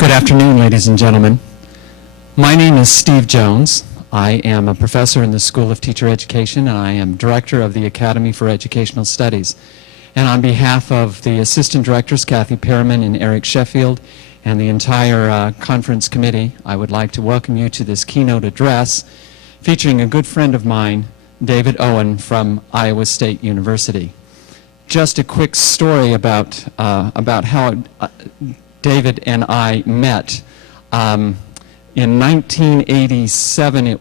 Good afternoon, ladies and gentlemen. My name is Steve Jones. I am a professor in the School of Teacher Education, and I am director of the Academy for Educational Studies. And on behalf of the assistant directors, Kathy Perriman and Eric Sheffield, and the entire conference committee, I would like to welcome you to this keynote address featuring a good friend of mine, David Owen from Iowa State University. Just a quick story about how David and I met. In 1987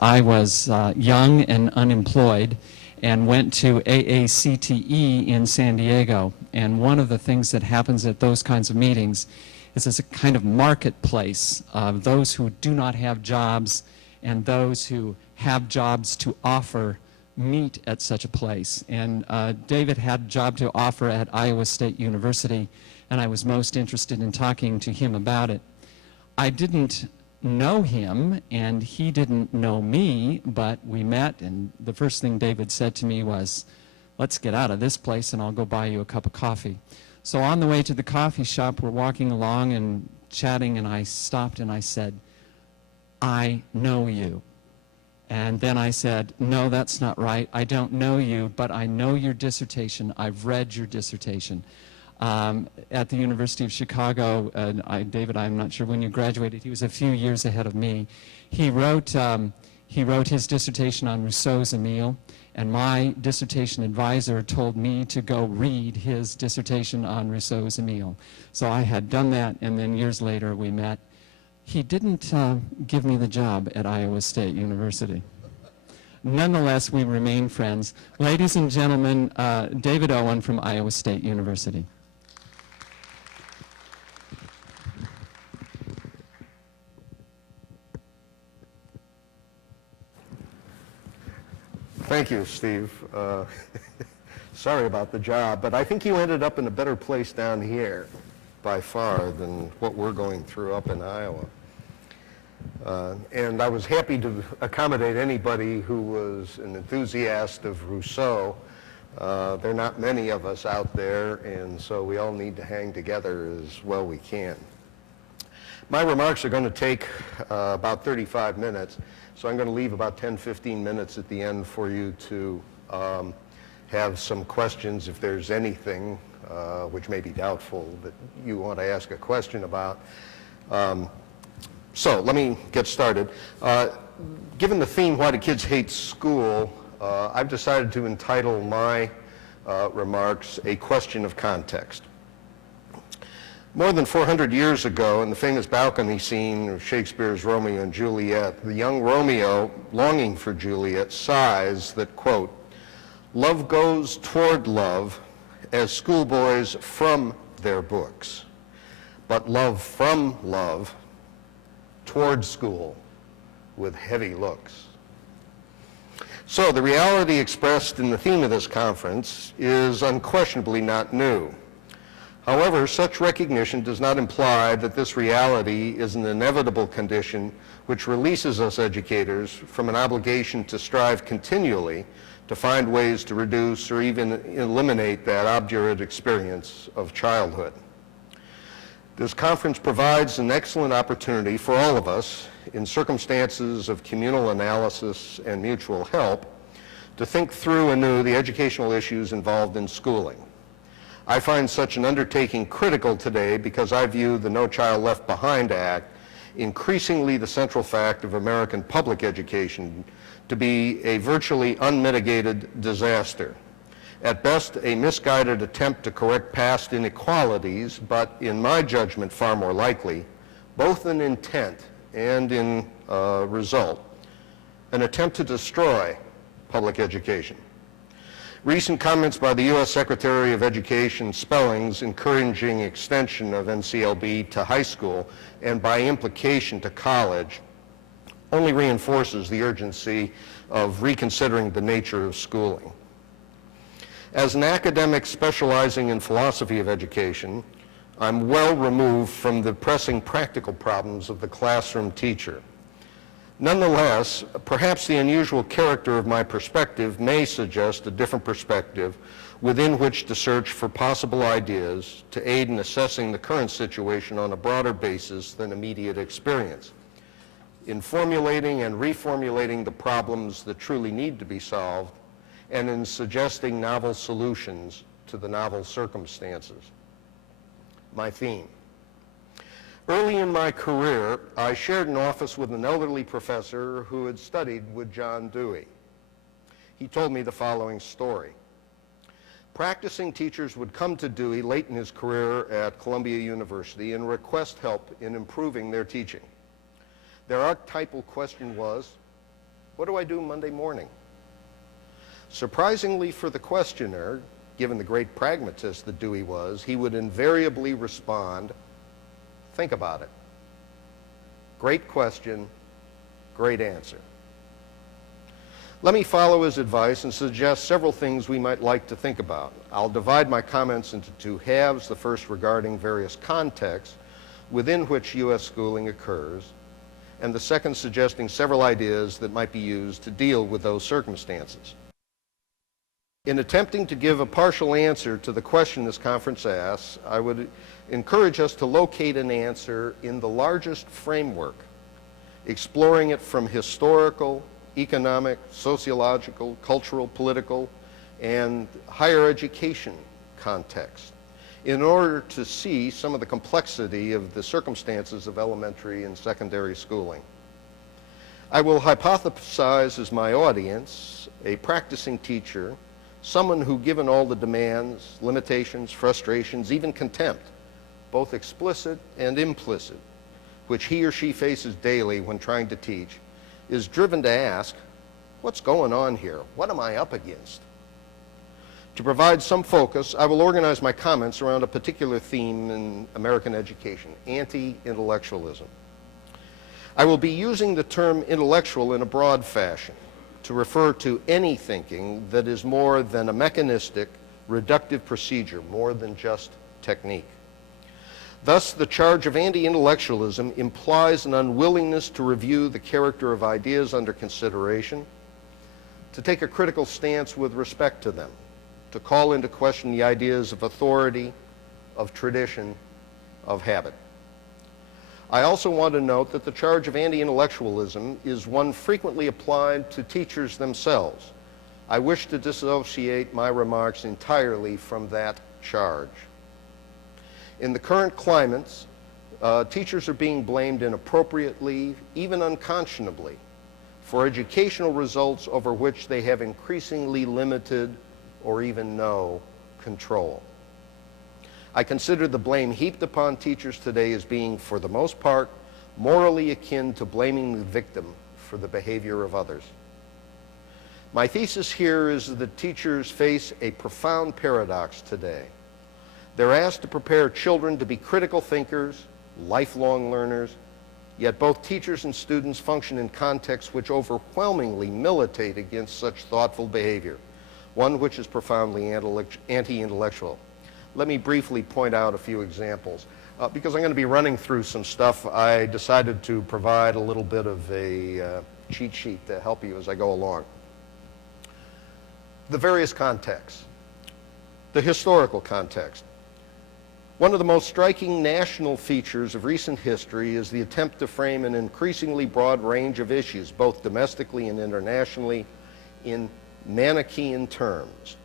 I was young and unemployed and went to AESOwen in San Diego. And one of the things that happens at those kinds of meetings is it's a kind of marketplace of those who do not have jobs and those who have jobs to offer meet at such a place. And David had a job to offer at Iowa State University, and I was most interested in talking to him about it. I didn't know him, and he didn't know me, but we met, and the first thing David said to me was, "Let's get out of this place and I'll go buy you a cup of coffee." So on the way to the coffee shop, we're walking along and chatting, and I stopped and I said, "I know you." And then I said, "No, that's not right. I don't know you, but I know your dissertation. I've read your dissertation." At the University of Chicago, David, I'm not sure when you graduated. He was a few years ahead of me. He wrote his dissertation on Rousseau's Emile, and my dissertation advisor told me to go read his dissertation on Rousseau's Emile. So I had done that, and then years later we met. He didn't give me the job at Iowa State University. Nonetheless, we remain friends. Ladies and gentlemen, David Owen from Iowa State University. Thank you, Steve. Sorry about the job, but I think you ended up in a better place down here by far than what we're going through up in Iowa. And I was happy to accommodate anybody who was an enthusiast of Rousseau. There are not many of us out there, and so we all need to hang together as well we can. My remarks are going to take about 35 minutes, so I'm going to leave about 10-15 minutes at the end for you to have some questions if there's anything, which may be doubtful, that you want to ask a question about. So let me get started. Given the theme, Why Do Kids Hate School, I've decided to entitle my remarks, A Question of Context. More than 400 years ago, in the famous balcony scene of Shakespeare's Romeo and Juliet, the young Romeo, longing for Juliet, sighs that, quote, "Love goes toward love as schoolboys from their books, but love from love toward school with heavy looks." So the reality expressed in the theme of this conference is unquestionably not new. However, such recognition does not imply that this reality is an inevitable condition which releases us educators from an obligation to strive continually to find ways to reduce or even eliminate that obdurate experience of childhood. This conference provides an excellent opportunity for all of us, in circumstances of communal analysis and mutual help, to think through anew the educational issues involved in schooling. I find such an undertaking critical today because I view the No Child Left Behind Act, increasingly the central fact of American public education, to be a virtually unmitigated disaster. At best, a misguided attempt to correct past inequalities, but in my judgment far more likely, both in intent and in result, an attempt to destroy public education. Recent comments by the U.S. Secretary of Education Spellings encouraging extension of NCLB to high school and by implication to college only reinforces the urgency of reconsidering the nature of schooling. As an academic specializing in philosophy of education, I'm well removed from the pressing practical problems of the classroom teacher. Nonetheless, perhaps the unusual character of my perspective may suggest a different perspective within which to search for possible ideas to aid in assessing the current situation on a broader basis than immediate experience, in formulating and reformulating the problems that truly need to be solved, and in suggesting novel solutions to the novel circumstances. My theme. Early in my career, I shared an office with an elderly professor who had studied with John Dewey. He told me the following story. Practicing teachers would come to Dewey late in his career at Columbia University and request help in improving their teaching. Their archetypal question was, what do I do Monday morning? Surprisingly for the questioner, given the great pragmatist that Dewey was, he would invariably respond, think about it. Great question, great answer. Let me follow his advice and suggest several things we might like to think about. I'll divide my comments into two halves, the first regarding various contexts within which U.S. schooling occurs, and the second suggesting several ideas that might be used to deal with those circumstances. In attempting to give a partial answer to the question this conference asks, I would encourage us to locate an answer in the largest framework, exploring it from historical, economic, sociological, cultural, political, and higher education context, in order to see some of the complexity of the circumstances of elementary and secondary schooling. I will hypothesize as my audience a practicing teacher, someone who, given all the demands, limitations, frustrations, even contempt, both explicit and implicit, which he or she faces daily when trying to teach, is driven to ask, what's going on here? What am I up against? To provide some focus, I will organize my comments around a particular theme in American education, anti-intellectualism. I will be using the term intellectual in a broad fashion to refer to any thinking that is more than a mechanistic, reductive procedure, more than just technique. Thus, the charge of anti-intellectualism implies an unwillingness to review the character of ideas under consideration, to take a critical stance with respect to them, to call into question the ideas of authority, of tradition, of habit. I also want to note that the charge of anti-intellectualism is one frequently applied to teachers themselves. I wish to dissociate my remarks entirely from that charge. In the current climates, teachers are being blamed inappropriately, even unconscionably, for educational results over which they have increasingly limited or even no control. I consider the blame heaped upon teachers today as being, for the most part, morally akin to blaming the victim for the behavior of others. My thesis here is that teachers face a profound paradox today. They're asked to prepare children to be critical thinkers, lifelong learners, yet both teachers and students function in contexts which overwhelmingly militate against such thoughtful behavior, one which is profoundly anti-intellectual. Let me briefly point out a few examples. Because I'm going to be running through some stuff, I decided to provide a little bit of a cheat sheet to help you as I go along. The various contexts. The historical context. One of the most striking national features of recent history is the attempt to frame an increasingly broad range of issues, both domestically and internationally, in Manichaean terms.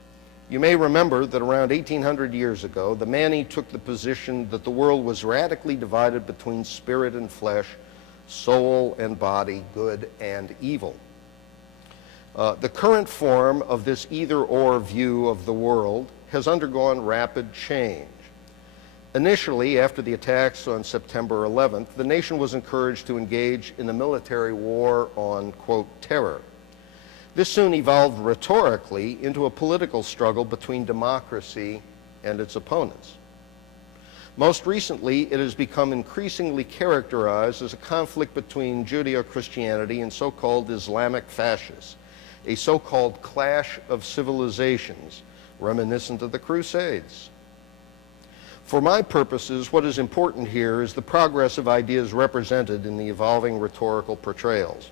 You may remember that around 1800 years ago, the Mani took the position that the world was radically divided between spirit and flesh, soul and body, good and evil. The current form of this either-or view of the world has undergone rapid change. Initially, after the attacks on September 11th, the nation was encouraged to engage in a military war on, quote, terror. This soon evolved rhetorically into a political struggle between democracy and its opponents. Most recently, it has become increasingly characterized as a conflict between Judeo-Christianity and so-called Islamic fascists, a so-called clash of civilizations reminiscent of the Crusades. For my purposes, what is important here is the progress of ideas represented in the evolving rhetorical portrayals.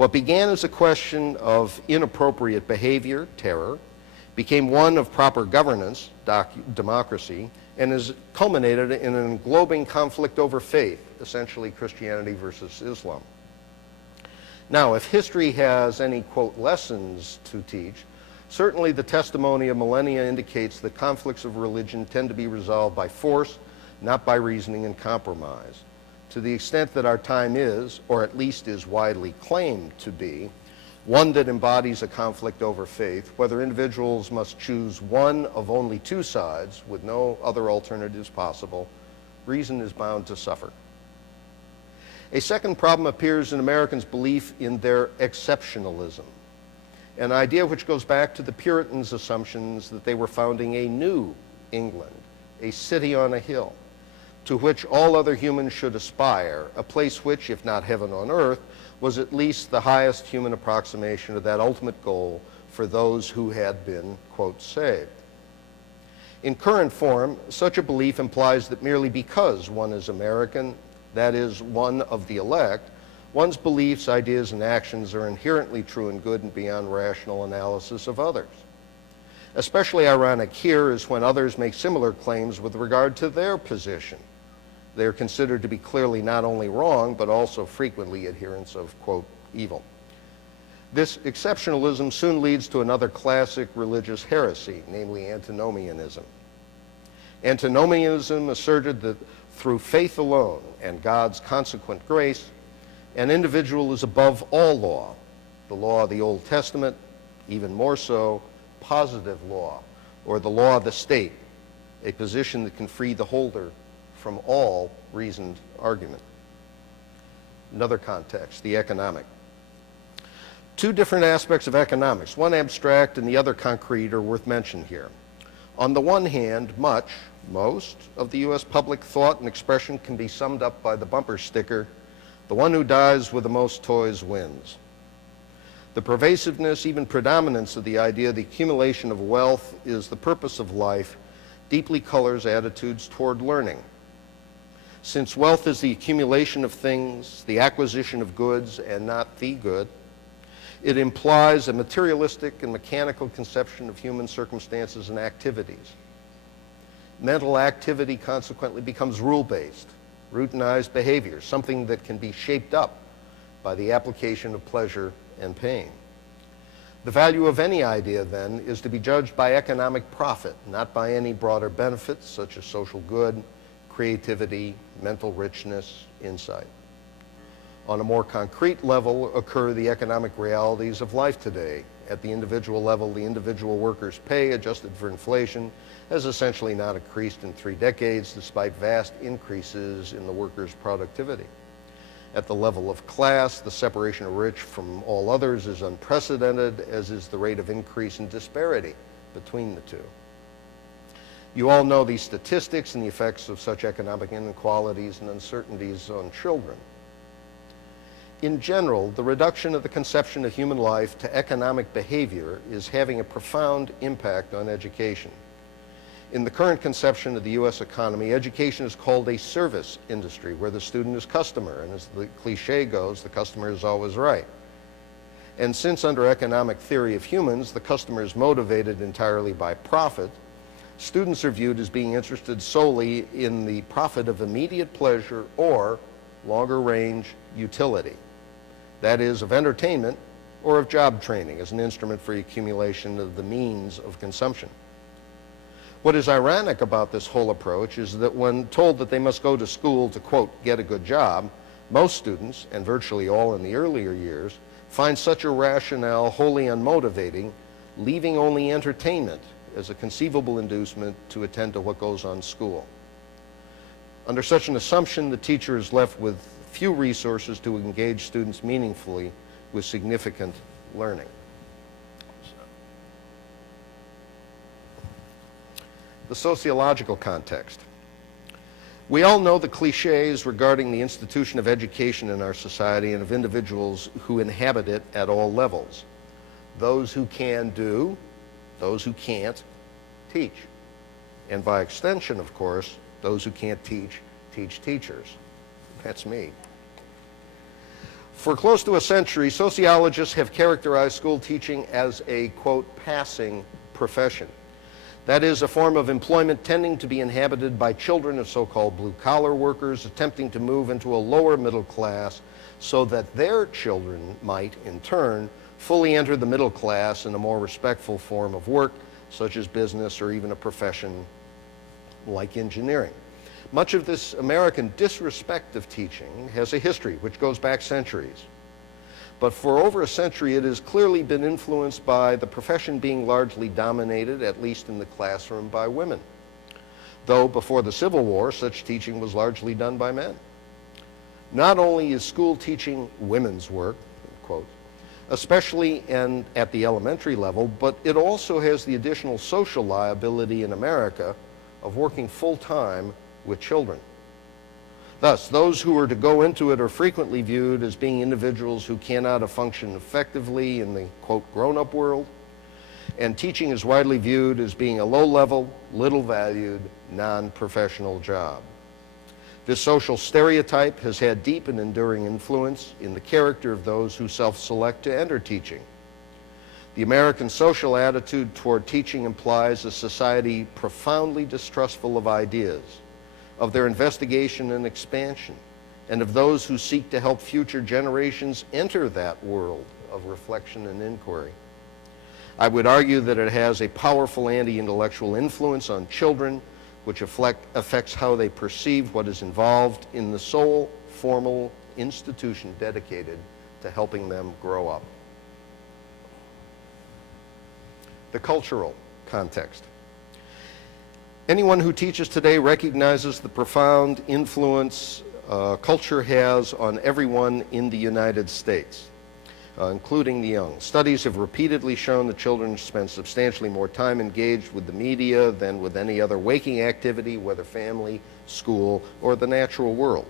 What began as a question of inappropriate behavior, terror, became one of proper governance, democracy, and has culminated in an englobing conflict over faith, essentially Christianity versus Islam. Now, if history has any, quote, lessons to teach, certainly the testimony of millennia indicates that conflicts of religion tend to be resolved by force, not by reasoning and compromise. To the extent that our time is, or at least is widely claimed to be, one that embodies a conflict over faith, whether individuals must choose one of only two sides with no other alternatives possible, reason is bound to suffer. A second problem appears in Americans' belief in their exceptionalism, an idea which goes back to the Puritans' assumptions that they were founding a new England, a city on a hill, to which all other humans should aspire, a place which, if not heaven on earth, was at least the highest human approximation of that ultimate goal for those who had been, quote, saved. In current form, such a belief implies that merely because one is American, that is, one of the elect, one's beliefs, ideas, and actions are inherently true and good and beyond rational analysis of others. Especially ironic here is when others make similar claims with regard to their position. They are considered to be clearly not only wrong, but also frequently adherents of, quote, evil. This exceptionalism soon leads to another classic religious heresy, namely antinomianism. Antinomianism asserted that through faith alone and God's consequent grace, an individual is above all law, the law of the Old Testament, even more so, positive law, or the law of the state, a position that can free the holder from all reasoned argument. Another context, the economic. Two different aspects of economics, one abstract and the other concrete, are worth mention here. On the one hand, most of the U.S. public thought and expression can be summed up by the bumper sticker, "The one who dies with the most toys wins." The pervasiveness, even predominance of the idea the accumulation of wealth is the purpose of life deeply colors attitudes toward learning. Since wealth is the accumulation of things, the acquisition of goods, and not the good, it implies a materialistic and mechanical conception of human circumstances and activities. Mental activity consequently becomes rule-based, routinized behavior, something that can be shaped up by the application of pleasure and pain. The value of any idea, then, is to be judged by economic profit, not by any broader benefits such as social good, creativity, mental richness, insight. On a more concrete level occur the economic realities of life today. At the individual level, the individual worker's pay, adjusted for inflation, has essentially not increased in 3 decades, despite vast increases in the worker's productivity. At the level of class, the separation of rich from all others is unprecedented, as is the rate of increase in disparity between the two. You all know these statistics and the effects of such economic inequalities and uncertainties on children. In general, the reduction of the conception of human life to economic behavior is having a profound impact on education. In the current conception of the U.S. economy, education is called a service industry where the student is customer, and as the cliche goes, the customer is always right. And since under economic theory of humans, the customer is motivated entirely by profit, students are viewed as being interested solely in the profit of immediate pleasure or longer range utility. That is, of entertainment or of job training as an instrument for the accumulation of the means of consumption. What is ironic about this whole approach is that when told that they must go to school to, quote, get a good job, most students, and virtually all in the earlier years, find such a rationale wholly unmotivating, leaving only entertainment as a conceivable inducement to attend to what goes on in school. Under such an assumption, the teacher is left with few resources to engage students meaningfully with significant learning. The sociological context. We all know the cliches regarding the institution of education in our society and of individuals who inhabit it at all levels. Those who can do, those who can't teach. And by extension, of course, those who can't teach, teach teachers. That's me. For close to a century, sociologists have characterized school teaching as a, quote, passing profession. That is, a form of employment tending to be inhabited by children of so-called blue-collar workers attempting to move into a lower middle class so that their children might, in turn, fully enter the middle class in a more respectful form of work, such as business or even a profession like engineering. Much of this American disrespect of teaching has a history which goes back centuries. But for over a century, it has clearly been influenced by the profession being largely dominated, at least in the classroom, by women. Though before the Civil War, such teaching was largely done by men. Not only is school teaching women's work, quote, especially and at the elementary level, but it also has the additional social liability in America of working full-time with children. Thus, those who are to go into it are frequently viewed as being individuals who cannot function effectively in the, quote, grown-up world, and teaching is widely viewed as being a low-level, little-valued, non-professional job. This social stereotype has had deep and enduring influence in the character of those who self-select to enter teaching. The American social attitude toward teaching implies a society profoundly distrustful of ideas, of their investigation and expansion, and of those who seek to help future generations enter that world of reflection and inquiry. I would argue that it has a powerful anti-intellectual influence on children, which affects how they perceive what is involved in the sole formal institution dedicated to helping them grow up. The cultural context. Anyone who teaches today recognizes the profound influence culture has on everyone in the United States, including the young. Studies have repeatedly shown that children spend substantially more time engaged with the media than with any other waking activity, whether family, school, or the natural world.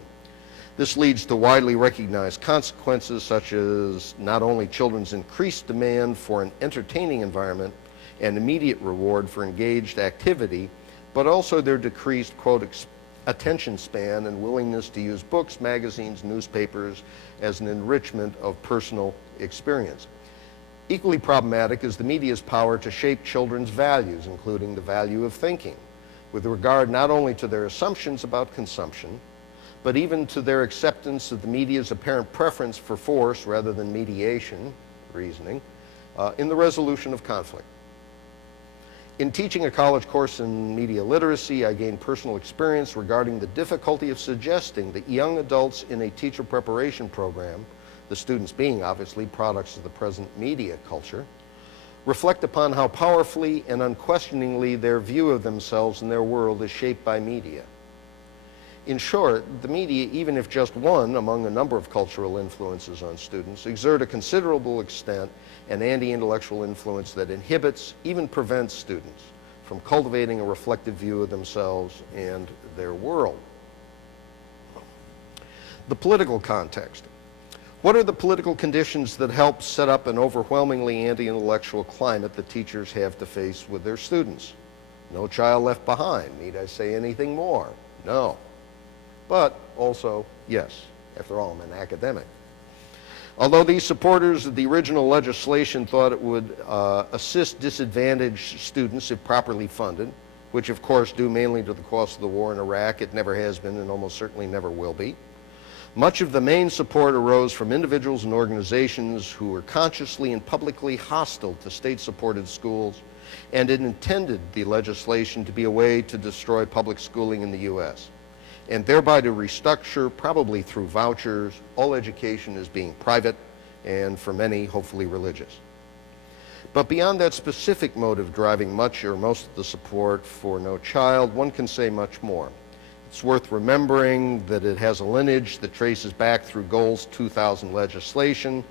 This leads to widely recognized consequences such as not only children's increased demand for an entertaining environment and immediate reward for engaged activity, but also their decreased, quote, attention span and willingness to use books, magazines, newspapers as an enrichment of personal experience. Equally problematic is the media's power to shape children's values, including the value of thinking, with regard not only to their assumptions about consumption, but even to their acceptance of the media's apparent preference for force rather than mediation, reasoning, in the resolution of conflict. In teaching a college course in media literacy, I gained personal experience regarding the difficulty of suggesting that young adults in a teacher preparation program, the students being obviously products of the present media culture, reflect upon how powerfully and unquestioningly their view of themselves and their world is shaped by media. In short, the media, even if just one among a number of cultural influences on students, exert a considerable extent an anti-intellectual influence that inhibits, even prevents students from cultivating a reflective view of themselves and their world. The political context. What are the political conditions that help set up an overwhelmingly anti-intellectual climate that teachers have to face with their students? No child left behind. Need I say anything more? No. But also, yes. After all, I'm an academic. Although these supporters of the original legislation thought it would assist disadvantaged students if properly funded, which of course due mainly to the cost of the war in Iraq, it never has been and almost certainly never will be. Much of the main support arose from individuals and organizations who were consciously and publicly hostile to state-supported schools, and it intended the legislation to be a way to destroy public schooling in the U.S. and thereby to restructure, probably through vouchers, all education as being private and, for many, hopefully religious. But beyond that specific motive driving much or most of the support for No Child, one can say much more. It's worth remembering that it has a lineage that traces back through Goals 2000 legislation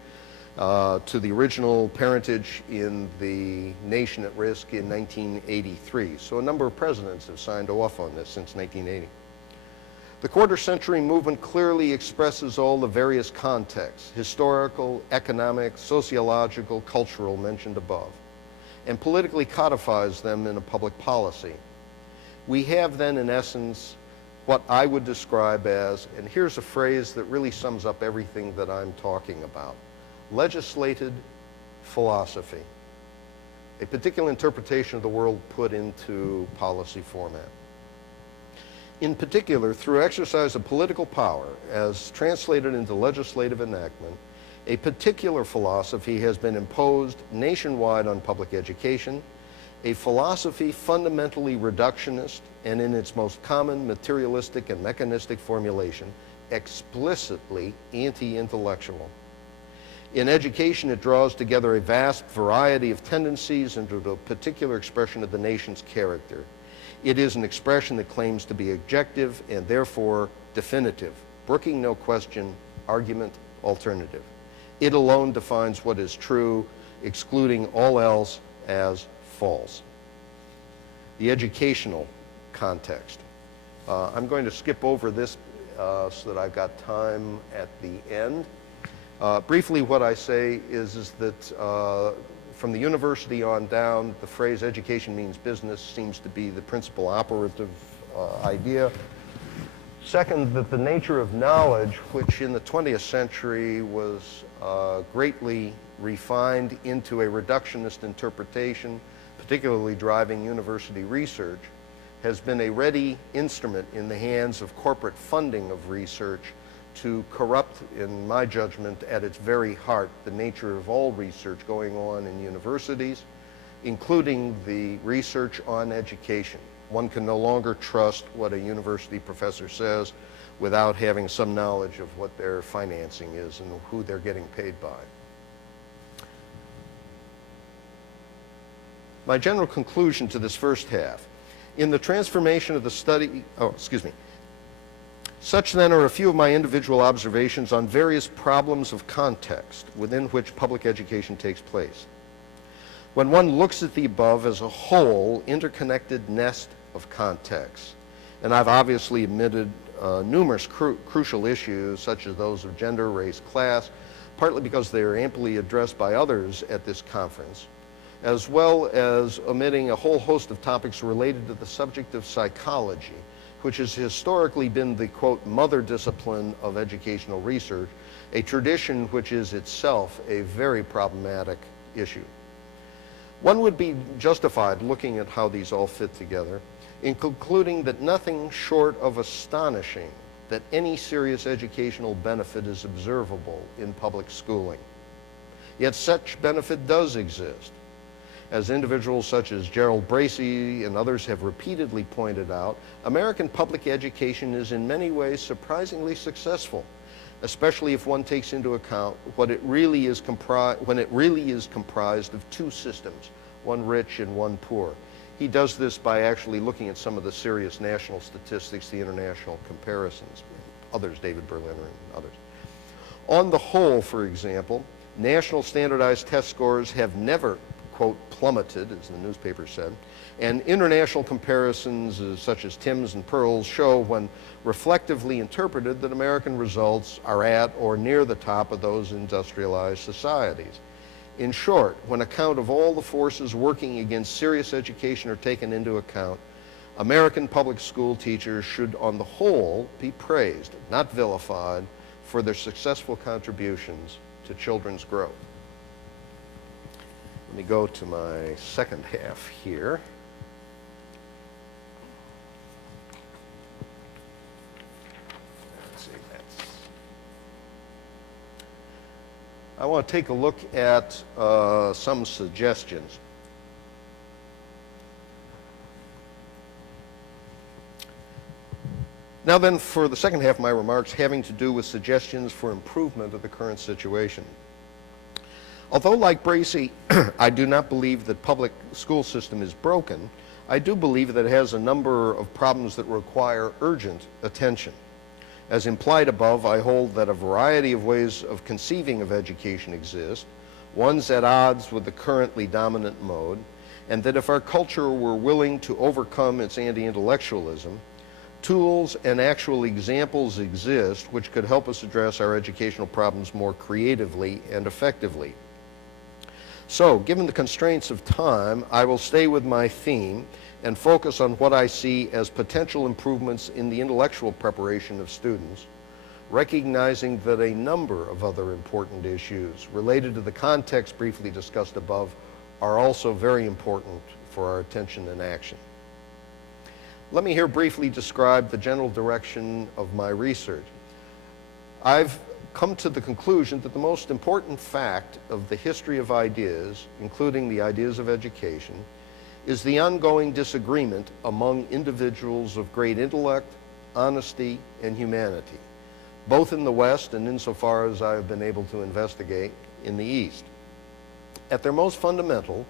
to the original parentage in the nation at risk in 1983. So a number of presidents have signed off on this since 1980. The quarter-century movement clearly expresses all the various contexts, historical, economic, sociological, cultural, mentioned above, and politically codifies them in a public policy. We have then, in essence, what I would describe as, and here's a phrase that really sums up everything that I'm talking about, legislated philosophy, a particular interpretation of the world put into policy format. In particular, through exercise of political power as translated into legislative enactment, a particular philosophy has been imposed nationwide on public education, a philosophy fundamentally reductionist and in its most common materialistic and mechanistic formulation, explicitly anti-intellectual. In education, it draws together a vast variety of tendencies into a particular expression of the nation's character. It is an expression that claims to be objective and therefore definitive, brooking no question, argument, alternative. It alone defines what is true, excluding all else as false. The educational context. I'm going to skip over this so that I've got time at the end. Briefly, what I say is that from the university on down, the phrase education means business seems to be the principal operative idea. Second, that the nature of knowledge, which in the 20th century was greatly refined into a reductionist interpretation, particularly driving university research, has been a ready instrument in the hands of corporate funding of research to corrupt, in my judgment, at its very heart, the nature of all research going on in universities, including the research on education. One can no longer trust what a university professor says without having some knowledge of what their financing is and who they're getting paid by. My general conclusion to this first half, in the transformation of the study, such then are a few of my individual observations on various problems of context within which public education takes place. When one looks at the above as a whole interconnected nest of contexts, and I've obviously omitted numerous crucial issues such as those of gender, race, class, partly because they are amply addressed by others at this conference, as well as omitting a whole host of topics related to the subject of psychology, which has historically been the, quote, mother discipline of educational research, a tradition which is itself a very problematic issue. One would be justified looking at how these all fit together in concluding that nothing short of astonishing that any serious educational benefit is observable in public schooling. Yet such benefit does exist. As individuals such as Gerald Bracey and others have repeatedly pointed out, American public education is in many ways surprisingly successful, especially if one takes into account when it really is comprised of two systems, one rich and one poor. He does this by actually looking at some of the serious national statistics, the international comparisons, others, David Berliner and others. On the whole, for example, national standardized test scores have never, quote, plummeted, as the newspaper said, and international comparisons such as Timms and Pearl's show, when reflectively interpreted, that American results are at or near the top of those industrialized societies. In short, when account of all the forces working against serious education are taken into account, American public school teachers should on the whole be praised, not vilified, for their successful contributions to children's growth. Let me go to my second half here. Let's see, I want to take a look at some suggestions. Now then, for the second half of my remarks, having to do with suggestions for improvement of the current situation. Although, like Bracey, I do not believe that public school system is broken, I do believe that it has a number of problems that require urgent attention. As implied above, I hold that a variety of ways of conceiving of education exist, ones at odds with the currently dominant mode, and that if our culture were willing to overcome its anti-intellectualism, tools and actual examples exist which could help us address our educational problems more creatively and effectively. So, given the constraints of time, I will stay with my theme and focus on what I see as potential improvements in the intellectual preparation of students, recognizing that a number of other important issues related to the context briefly discussed above are also very important for our attention and action. Let me here briefly describe the general direction of my research. I've come to the conclusion that the most important fact of the history of ideas, including the ideas of education, is the ongoing disagreement among individuals of great intellect, honesty, and humanity, both in the West and insofar as I have been able to investigate in the East. At their most fundamental,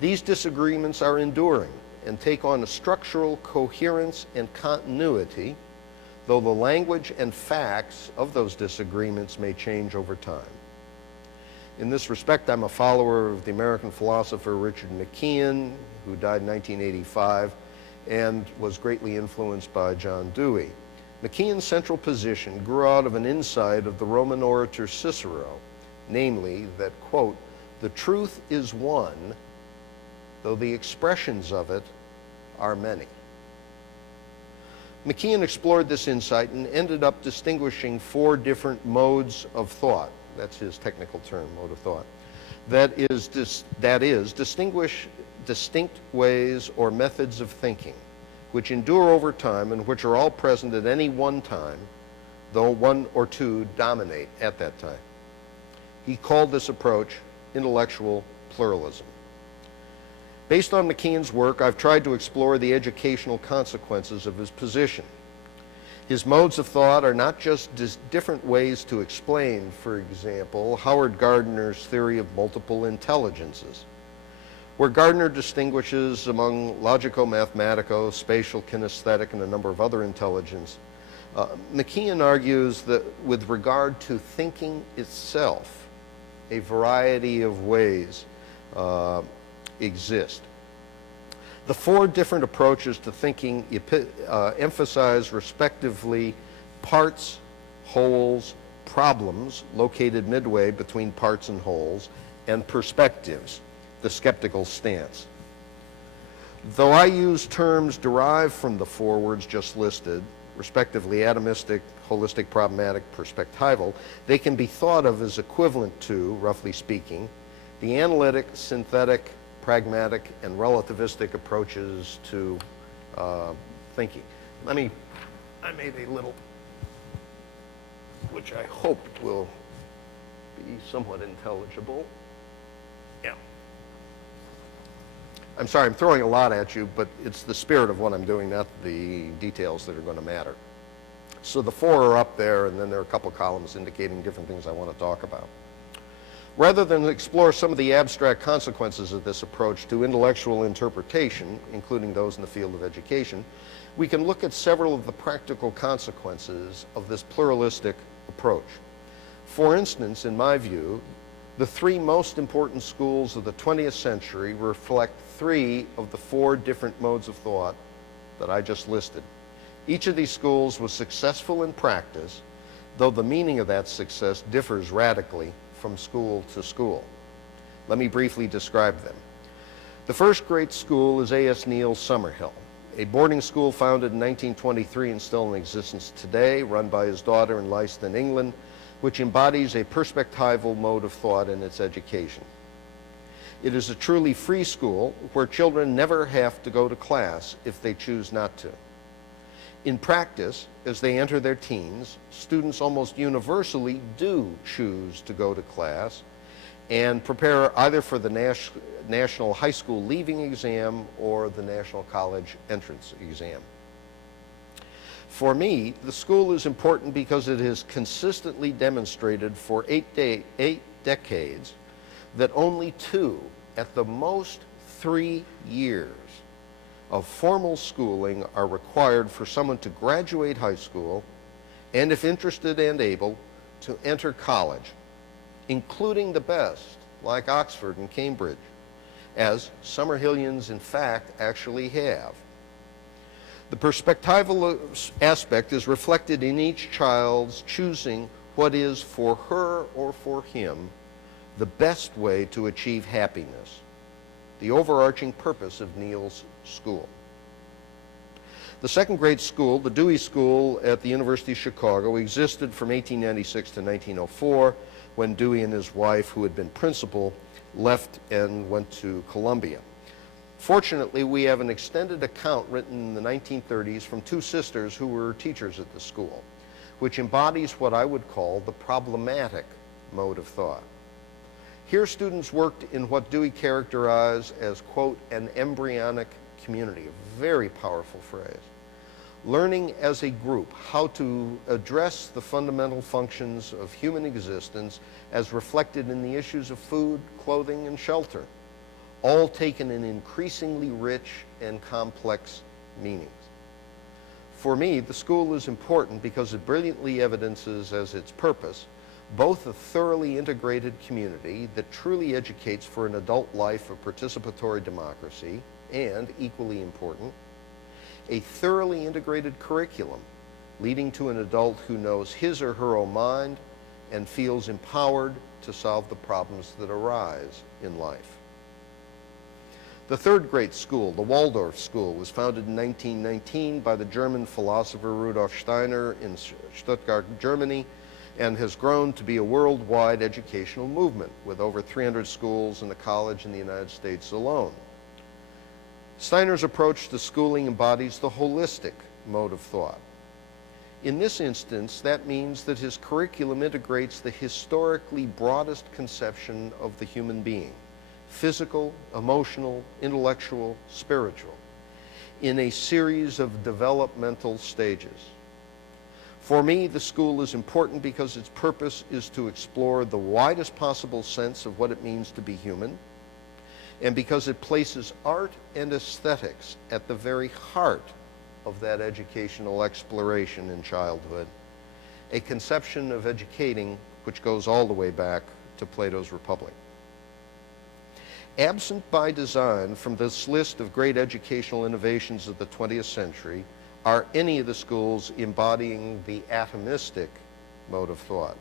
these disagreements are enduring and take on a structural coherence and continuity, though the language and facts of those disagreements may change over time. In this respect, I'm a follower of the American philosopher Richard McKeon, who died in 1985 and was greatly influenced by John Dewey. McKeon's central position grew out of an insight of the Roman orator Cicero, namely that, quote, "The truth is one, though the expressions of it are many." McKeon explored this insight and ended up distinguishing 4 different modes of thought. That's his technical term, mode of thought. That is distinct ways or methods of thinking, which endure over time and which are all present at any one time, though 1 or 2 dominate at that time. He called this approach intellectual pluralism. Based on McKeon's work, I've tried to explore the educational consequences of his position. His modes of thought are not just different ways to explain, for example, Howard Gardner's theory of multiple intelligences, where Gardner distinguishes among logico-mathematico, spatial, kinesthetic, and a number of other intelligence. McKeon argues that with regard to thinking itself, a variety of ways exist. The 4 different approaches to thinking emphasize respectively parts, wholes, problems located midway between parts and wholes, and perspectives, the skeptical stance. Though I use terms derived from the 4 words just listed, respectively atomistic, holistic, problematic, perspectival, they can be thought of as equivalent to, roughly speaking, the analytic, synthetic, pragmatic, and relativistic approaches to thinking. I made a little, which I hope will be somewhat intelligible. Yeah. I'm sorry, I'm throwing a lot at you, but it's the spirit of what I'm doing, not the details that are going to matter. So the 4 are up there, and then there are a couple columns indicating different things I want to talk about. Rather than explore some of the abstract consequences of this approach to intellectual interpretation, including those in the field of education, we can look at several of the practical consequences of this pluralistic approach. For instance, in my view, the 3 most important schools of the 20th century reflect 3 of the 4 different modes of thought that I just listed. Each of these schools was successful in practice, though the meaning of that success differs radically from school to school. Let me briefly describe them. The first great school is A.S. Neill's Summerhill, a boarding school founded in 1923 and still in existence today, run by his daughter in Leiston, England, which embodies a perspectival mode of thought in its education. It is a truly free school where children never have to go to class if they choose not to. In practice, as they enter their teens, students almost universally do choose to go to class and prepare either for the National High School Leaving Exam or the National College Entrance Exam. For me, the school is important because it has consistently demonstrated for 8 decades that only 2, at the most 3 years, of formal schooling are required for someone to graduate high school and, if interested and able, to enter college, including the best, like Oxford and Cambridge, as Summerhillians in fact actually have. The perspectival aspect is reflected in each child's choosing what is for her or for him the best way to achieve happiness, the overarching purpose of Neill's school. The second grade school, the Dewey School at the University of Chicago, existed from 1896 to 1904 when Dewey and his wife, who had been principal, left and went to Columbia. Fortunately, we have an extended account written in the 1930s from two sisters who were teachers at the school, which embodies what I would call the problematic mode of thought. Here, students worked in what Dewey characterized as, quote, an embryonic community, a very powerful phrase. Learning as a group how to address the fundamental functions of human existence as reflected in the issues of food, clothing, and shelter, all taken in increasingly rich and complex meanings. For me, the school is important because it brilliantly evidences as its purpose both a thoroughly integrated community that truly educates for an adult life of participatory democracy, and, equally important, a thoroughly integrated curriculum leading to an adult who knows his or her own mind and feels empowered to solve the problems that arise in life. The third great school, the Waldorf School, was founded in 1919 by the German philosopher Rudolf Steiner in Stuttgart, Germany, and has grown to be a worldwide educational movement with over 300 schools and a college in the United States alone. Steiner's approach to schooling embodies the holistic mode of thought. In this instance, that means that his curriculum integrates the historically broadest conception of the human being, physical, emotional, intellectual, spiritual, in a series of developmental stages. For me, the school is important because its purpose is to explore the widest possible sense of what it means to be human, and because it places art and aesthetics at the very heart of that educational exploration in childhood, a conception of educating which goes all the way back to Plato's Republic. Absent by design from this list of great educational innovations of the 20th century are any of the schools embodying the atomistic mode of thought.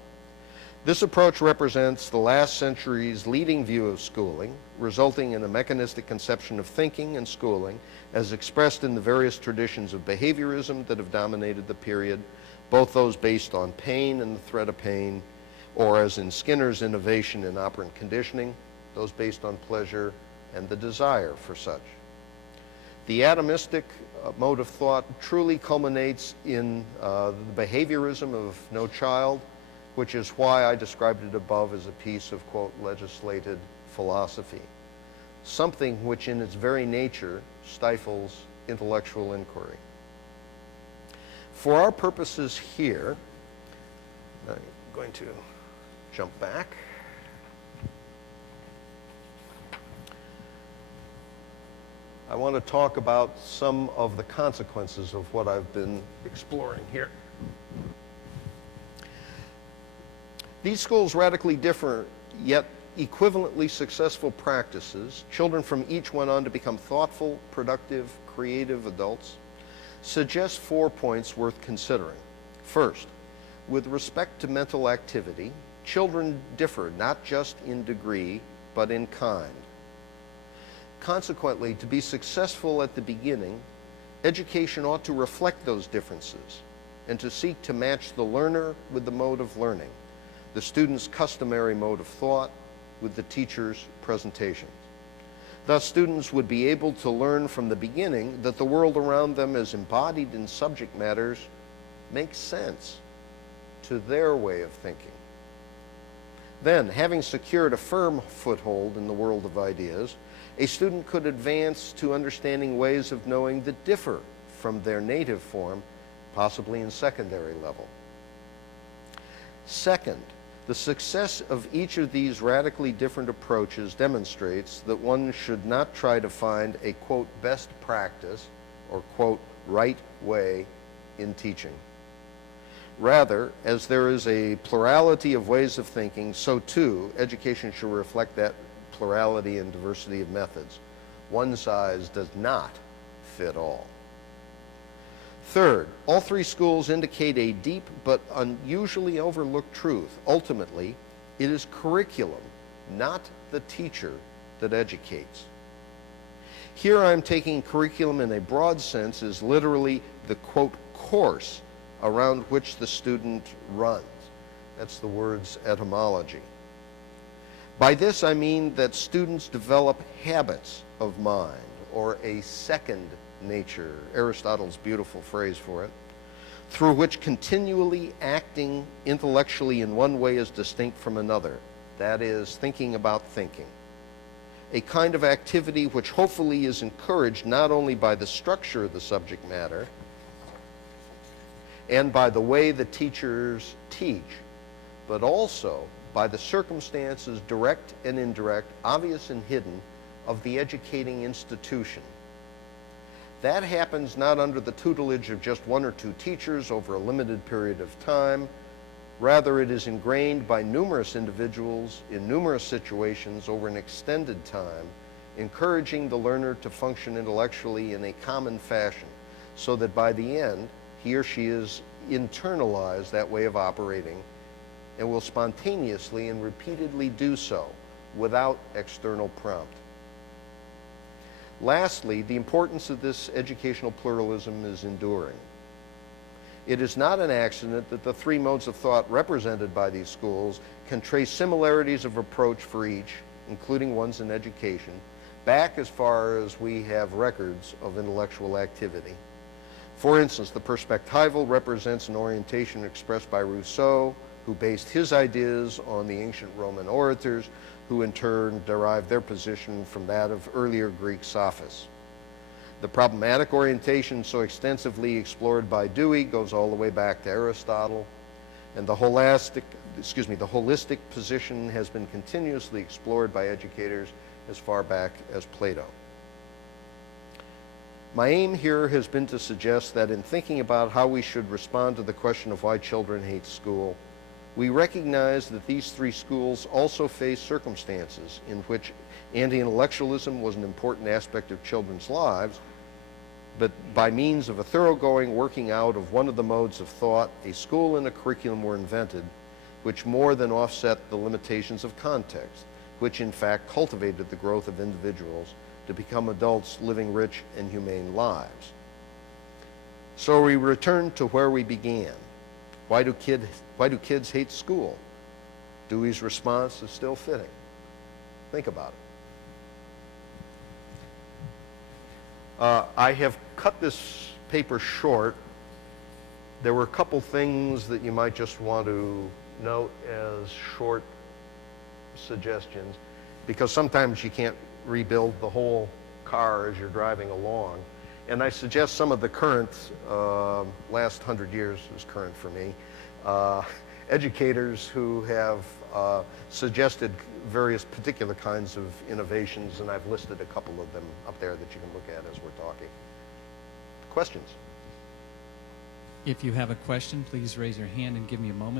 This approach represents the last century's leading view of schooling, resulting in a mechanistic conception of thinking and schooling as expressed in the various traditions of behaviorism that have dominated the period, both those based on pain and the threat of pain, or as in Skinner's innovation in operant conditioning, those based on pleasure and the desire for such. The atomistic mode of thought truly culminates in the behaviorism of No Child, which is why I described it above as a piece of, quote, legislated philosophy, something which in its very nature stifles intellectual inquiry. For our purposes here, I'm going to jump back. I want to talk about some of the consequences of what I've been exploring here. These schools radically differ, yet equivalently successful practices, children from each went on to become thoughtful, productive, creative adults, suggest 4 points worth considering. First, with respect to mental activity, children differ not just in degree, but in kind. Consequently, to be successful at the beginning, education ought to reflect those differences and to seek to match the learner with the mode of learning, the student's customary mode of thought with the teacher's presentation. Thus, students would be able to learn from the beginning that the world around them as embodied in subject matters makes sense to their way of thinking. Then, having secured a firm foothold in the world of ideas, a student could advance to understanding ways of knowing that differ from their native form, possibly in secondary level. Second, the success of each of these radically different approaches demonstrates that one should not try to find a, quote, best practice or, quote, right way in teaching. Rather, as there is a plurality of ways of thinking, so too education should reflect that plurality and diversity of methods. One size does not fit all. Third, all three schools indicate a deep but unusually overlooked truth. Ultimately, it is curriculum, not the teacher, that educates. Here I'm taking curriculum in a broad sense as literally the, quote, course around which the student runs. That's the word's etymology. By this I mean that students develop habits of mind, or a second nature, Aristotle's beautiful phrase for it, through which continually acting intellectually in one way is distinct from another, that is, thinking about thinking. A kind of activity which hopefully is encouraged not only by the structure of the subject matter and by the way the teachers teach, but also by the circumstances, direct and indirect, obvious and hidden, of the educating institution. That happens not under the tutelage of just one or two teachers over a limited period of time. Rather, it is ingrained by numerous individuals in numerous situations over an extended time, encouraging the learner to function intellectually in a common fashion, so that by the end, he or she has internalized that way of operating and will spontaneously and repeatedly do so without external prompt. Lastly, the importance of this educational pluralism is enduring. It is not an accident that the three modes of thought represented by these schools can trace similarities of approach for each, including ones in education, back as far as we have records of intellectual activity. For instance, the perspectival represents an orientation expressed by Rousseau, who based his ideas on the ancient Roman orators, who in turn derived their position from that of earlier Greek sophists. The problematic orientation so extensively explored by Dewey goes all the way back to Aristotle, and the holistic position has been continuously explored by educators as far back as Plato. My aim here has been to suggest that in thinking about how we should respond to the question of why children hate school, we recognize that these three schools also face circumstances in which anti-intellectualism was an important aspect of children's lives, but by means of a thoroughgoing working out of one of the modes of thought, a school and a curriculum were invented which more than offset the limitations of context, which in fact cultivated the growth of individuals to become adults living rich and humane lives. So we return to where we began. Why do kids hate school? Dewey's response is still fitting. Think about it. I have cut this paper short. There were a couple things that you might just want to note as short suggestions, because sometimes you can't rebuild the whole car as you're driving along. And I suggest some of the current, last 100 years is current for me, educators who have suggested various particular kinds of innovations, and I've listed a couple of them up there that you can look at as we're talking. Questions? If you have a question, please raise your hand and give me a moment.